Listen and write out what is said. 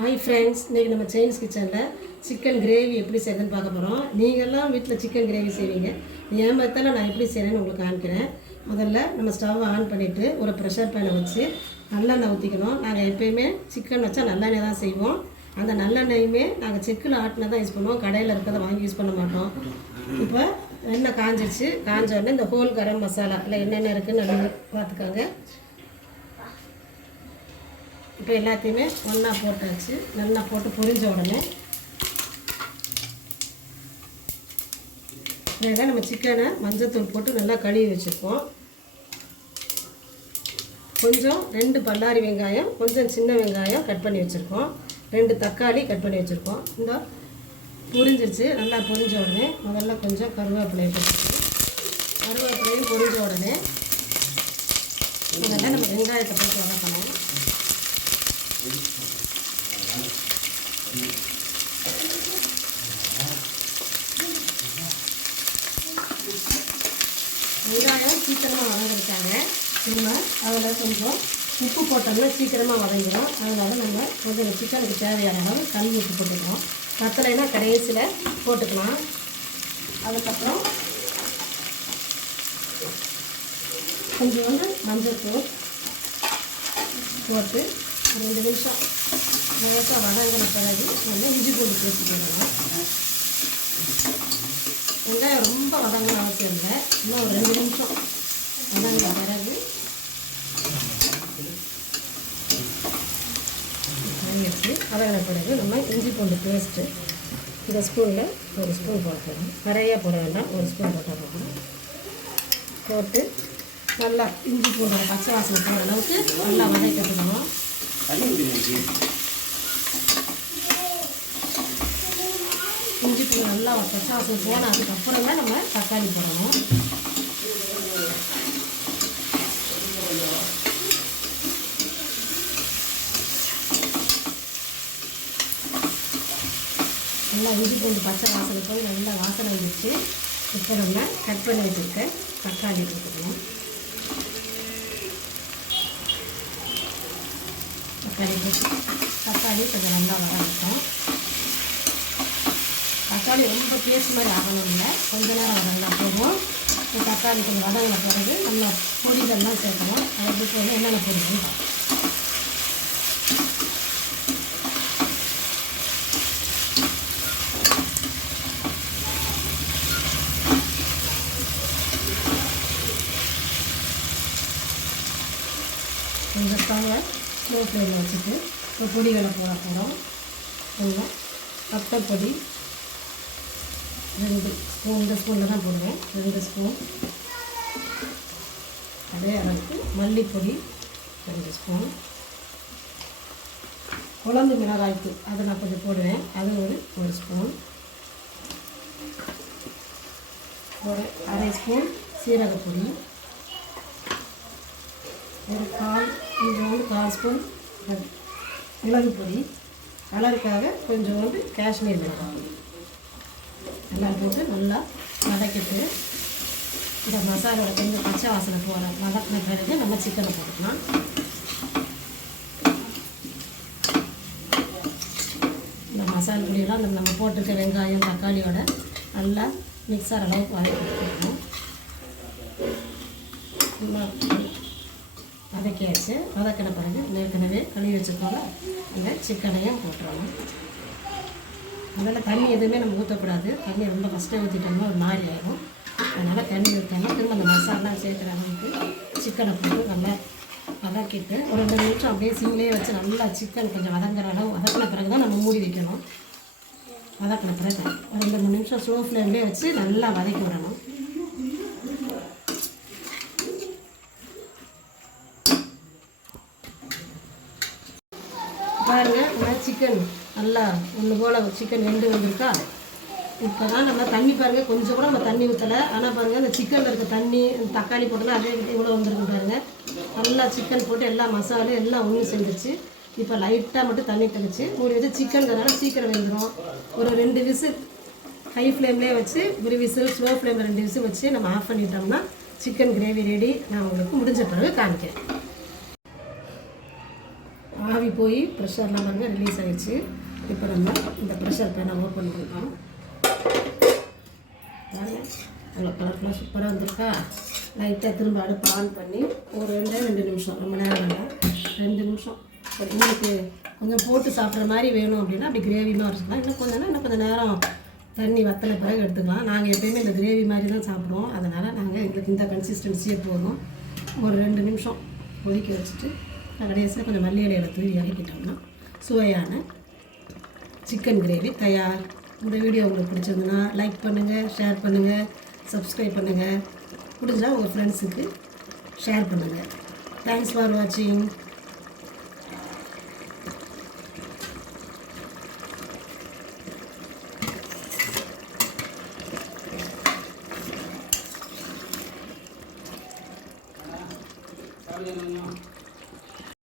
Hi friends, இன்றைக்கி நம்ம Chinese கிச்சனில் சிக்கன் கிரேவி எப்படி செய்யறதுன்னு பார்க்க போகிறோம். நீங்கள்லாம் வீட்டில் சிக்கன் கிரேவி செய்வீங்க. என் மெத்தடில் நான் எப்படி செய்கிறேன்னு உங்களுக்கு காமிக்கிறேன். முதல்ல நம்ம ஸ்டவ் ஆன் பண்ணிவிட்டு ஒரு ப்ரெஷர் பேனை வச்சு நல்லெண்ணெய் ஊற்றிக்கணும். நாங்கள் எப்போயுமே சிக்கன் வச்சா நல்லெண்ணெய் தான் செய்வோம். அந்த நல்லெண்ணெயுமே நாங்கள் செக்கில் ஆட்டினா தான் யூஸ் பண்ணுவோம். கடையில் இருக்கிறத வாங்கி யூஸ் பண்ண மாட்டோம். இப்போ எண்ணெய் காஞ்சிடுச்சு. காஞ்ச உடனே இந்த ஹோல் கரம் மசாலா இல்லை என்னென்ன இருக்குதுன்னு நல்லா பார்த்துக்கோங்க. இப்போ எல்லாத்தையுமே ஒன்றா போட்டாச்சு. நல்லா போட்டு பொரிஞ்ச உடனே நம்ம சிக்கனை மஞ்சத்தூள் போட்டு நல்லா கழுவி வச்சுருக்கோம். கொஞ்சம் 2 பல்லாரி வெங்காயம், கொஞ்சம் சின்ன வெங்காயம் கட் பண்ணி வச்சுருக்கோம். 2 தக்காளி கட் பண்ணி வச்சுருக்கோம். இந்த பொரிஞ்சிருச்சு. நல்லா பொரிஞ்ச உடனே முதல்ல கொஞ்சம் கருவேப்பிலையை போட்டு கருவேப்பிலையும் பொரிஞ்ச உடனே முதல்ல நம்ம வெங்காயத்தை போட்டு வதக்கணும். வெங்காயம் சீக்கிரமாக வதங்கிருக்காங்க. நம்ம அதில் கொஞ்சம் உப்பு போட்டோம்னா சீக்கிரமாக வதங்கிடும். அதனால் நம்ம கொஞ்சம் சிக்கனுக்கு தேவையான அளவு கல் உப்பு போட்டுக்கலாம். மற்றலைனா கடைசியில் போட்டுக்கலாம். அதுக்கப்புறம் கொஞ்சோண்டு மஞ்சள்தூள் போட்டு 2 நிமிஷம் லேசாக வதங்கின பிறகு நம்ம இஞ்சி பூண்டு பேஸ்ட் போடலாம். வெங்காயம் ரொம்ப வதங்கணும் அவசியம் இல்லை. இன்னும் ஒரு 2 நிமிஷம் வதங்கின பிறகு வதங்கின பிறகு நம்ம இஞ்சி பூண்டு பேஸ்ட்டு இந்த ஸ்பூனில் 1 ஸ்பூன் போட்டுக்கலாம். நிறையா போட வேண்டாம், 1 ஸ்பூன் போட்டால் போகணும். போட்டு நல்லா இஞ்சி பூண்டோட பச்சை வாசனை போகிற அளவுக்கு நல்லா வதக்கிட்டுக்கணும். இஞ்சி பூண்டு நல்லா பச்சை வாசனை போனால் அதுக்கப்புறம் தான் நம்ம தக்காளி போடணும். நல்லா இஞ்சி பூண்டு பச்சை வாசனை போய் நல்லா வாசனை வந்துச்சு. இப்போ நம்ம கட் பண்ணி வச்சுருக்க தக்காளி போட்டுக்கணும். தக்காளி கொஞ்சம் நல்லா வதங்கட்டும். தக்காளி ரொம்ப பேஸ்ட் மாதிரி ஆகணும் இல்லை, கொஞ்ச நேரம் வதங்கினா போதும். இந்த தக்காளி கொஞ்சம் வதங்கின பிறகு நல்லா பொடிகள்லாம் சேர்க்கணும். அதுக்கு வந்து என்னென்ன பொடிகள் கொஞ்சம் ஸ்டவ்வை ஸ்லோ ஃப்ளேமில் வச்சுட்டு இப்போ பொடிகளை போட போகிறோம். கொஞ்சம் பட்டைப்பொடி 2 ஸ்பூன், இந்த ஸ்பூனில் தான் போடுவேன். 2 ஸ்பூன். அதே அளவுக்கு மல்லிப்பொடி 2 ஸ்பூன். குழம்பு மிளகாய்த்தூள் அதை நான் கொஞ்சம் போடுவேன். அது ஒரு ஸ்பூன். ஒரு 1/2 ஸ்பூன் சீரகப்பொடி. ஒரு கொஞ்சோண்டு 1/4 ஸ்பூன் மிளகு பொடி. கலருக்காக கொஞ்சோண்டு காஷ்மீர் மிளகாய் எல்லாம் போட்டு நல்லா வதக்கிட்டு இந்த மசாலோட கொஞ்சம் பச்சை வாசனை போகிற வதக்கின பிறகு நம்ம சிக்கனை போட்டுக்கலாம். இந்த மசாலா பொடியெல்லாம் நம்ம போட்டிருக்க வெங்காயம் தக்காளியோட நல்லா மிக்ஸ் ஆகிற அளவுக்கு வதக்கிட்டுருக்கணும். வதக்கியாச்சு. வதக்கின பிறகு ஏற்கனவே கழுவி வச்சுக்கோங்க. அந்த சிக்கனையும் போட்டுறணும். அதில் தண்ணி எதுவுமே நம்ம ஊற்றக்கூடாது. தண்ணி ரொம்ப ஃபஸ்ட்டே ஊற்றிட்டோம்னா ஒரு மாதிரி ஆகிடும். அதனால் தண்ணி ஊற்றாமல் திரும்ப அந்த மசாலா சேர்க்குற அளவுக்கு சிக்கனை போட்டு நல்லா வதக்கிட்டு ஒரு 2 நிமிஷம் அப்படியே சிம்லேயே வச்சு நல்லா சிக்கன் கொஞ்சம் வதங்குற அளவு வதக்கின பிறகு தான் நம்ம மூடி வைக்கணும். வதக்கின பிறகு ஒரு 2-3 நிமிஷம் ஸ்லோ ஃப்ளேம்லேயே வச்சு நல்லா வதக்கி விடணும். பாருங்கள், சிக்கன் நல்லா ஒன்று போல் சிக்கன் வெந்து வந்திருக்கா. இப்போ தான் நம்ம தண்ணி பாருங்கள், கொஞ்சம் கூட நம்ம தண்ணி ஊற்றலை. ஆனால் பாருங்கள் அந்த சிக்கனில் இருக்க தண்ணி தக்காளி போட்டோன்னா அதே இவ்வளோ வந்திருக்கு பாருங்கள். நல்லா சிக்கன் போட்டு எல்லா மசாலும் எல்லாம் ஒன்று செஞ்சிருச்சு. இப்போ லைட்டாக மட்டும் தண்ணி தெளிச்சு மூடி வச்சு சிக்கனுங்கிறனால சீக்கிரம் வெந்துடும். ஒரு 2 விசில் ஹை ஃப்ளேம்லேயே வச்சு, ஒரு விசில் ஸ்லோ ஃப்ளேமில் 2 விசில் வச்சு நம்ம ஆஃப் பண்ணிட்டோம்னா சிக்கன் கிரேவி ரெடி. நான் உங்களுக்கு முடிஞ்ச பிறகு காமிக்கிறேன். ஆவி போய் ப்ரெஷர்லாம் பாருங்கள் ரிலீஸ் ஆகிடுச்சு. இப்போ நம்ம இந்த ப்ரெஷர் பேனை ஓப்பன் பண்ணுறோம். அவ்வளோ கலர்ஃபுல்லாக சூப்பராக வந்திருக்கா. லைட்டாக திரும்ப அடுப்பு ஆன் பண்ணி ஒரு 2 நிமிஷம், ரொம்ப நேரம் வேண்டாம், 2 நிமிஷம். உங்களுக்கு கொஞ்சம் போட்டு சாப்பிட்ற மாதிரி வேணும் அப்படின்னா அப்படி கிரேவிமாக வச்சுக்கலாம். இன்னும் கொஞ்சம் நேரம் தண்ணி வத்தலை பிறகு எடுத்துக்கலாம். நாங்கள் எப்போயுமே இந்த கிரேவி மாதிரி தான் சாப்பிடுவோம். அதனால் நாங்கள் எங்களுக்கு இந்த கன்சிஸ்டன்சியே போதும். ஒரு 2 நிமிஷம் கொதிக்க வச்சுட்டு கடைசியில் கொஞ்சம் மல்லி இலையில தூவி இறக்கிட்டோம்னா சுவையான சிக்கன் கிரேவி தயார். இந்த வீடியோ உங்களுக்கு பிடிச்சிருந்துன்னா லைக் பண்ணுங்கள், ஷேர் பண்ணுங்கள், சப்ஸ்கிரைப் பண்ணுங்கள். முடிஞ்சால் உங்கள் ஃப்ரெண்ட்ஸுக்கு ஷேர் பண்ணுங்கள். தேங்க்ஸ் ஃபார் வாட்சிங்.